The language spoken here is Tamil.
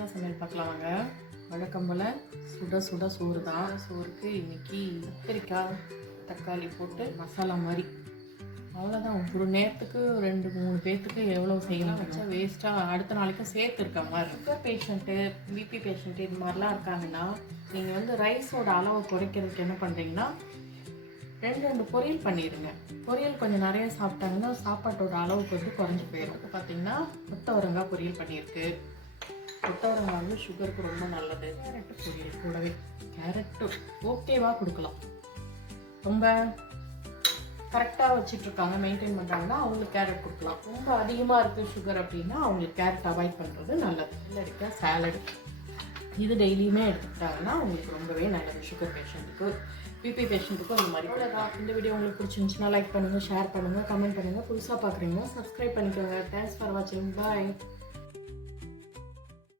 என்ன சமையல் பார்க்கலாம் வாங்க. வழக்கம் போல் சுட சுட சோறு தான். சோறுக்கு இன்றைக்கி கத்திரிக்காய் தக்காளி போட்டு மசாலா மாதிரி அவ்வளோதான். ஒரு நேரத்துக்கு 2-3 பேர்த்துக்கு எவ்வளோ செய்யலாம் வச்சா வேஸ்ட்டாக அடுத்த நாளைக்கும் சேர்த்து இருக்க மாதிரி. சுகர் பேஷண்ட்டு, பிபி பேஷண்ட்டு இது மாதிரிலாம் இருக்காங்கன்னா நீங்கள் ரைஸோட அளவை குறைக்கிறதுக்கு என்ன பண்ணுறீங்கன்னா 2 பொரியல் பண்ணிடுங்க. பொரியல் கொஞ்சம் நிறைய சாப்பிட்டாங்கன்னா சாப்பாட்டோட அளவுக்கு குறைஞ்சி போயிடும். பார்த்தீங்கன்னா கொத்தவரங்காய் பொரியல் பண்ணியிருக்கு. கொத்தவரங்காய் சுகருக்கு ரொம்ப நல்லது. கேரட்டு பொரியல் கூடவே கேரட்டு ஓகேவா கொடுக்கலாம். ரொம்ப கரெக்டாக வச்சிட்ருக்காங்க, மெயின்டைன் பண்ணுறாங்கன்னா அவங்களுக்கு கேரட் கொடுக்கலாம். ரொம்ப அதிகமாக இருக்குது சுகர் அப்படின்னா அவங்களுக்கு கேரட் அவாய்ட் பண்ணுறது நல்லது. வெள்ளரிக்காய் சாலட் இது டெய்லியுமே எடுத்துக்கிட்டாங்கன்னா அவங்களுக்கு ரொம்பவே நல்லது. சுகர் பேஷண்ட்டுக்கு, பிபி பேஷண்ட்டுக்கும் அந்த மாதிரி. இந்த வீடியோ உங்களுக்கு பிடிச்சிருந்துச்சுன்னா லைக் பண்ணுங்கள், ஷேர் பண்ணுங்கள், கமெண்ட் பண்ணுங்கள். புதுசாக பார்க்குறீங்கன்னா சப்ஸ்கிரைப் பண்ணிக்கோங்க. தேங்க்ஸ் ஃபார் வாட்சிங். பாய்.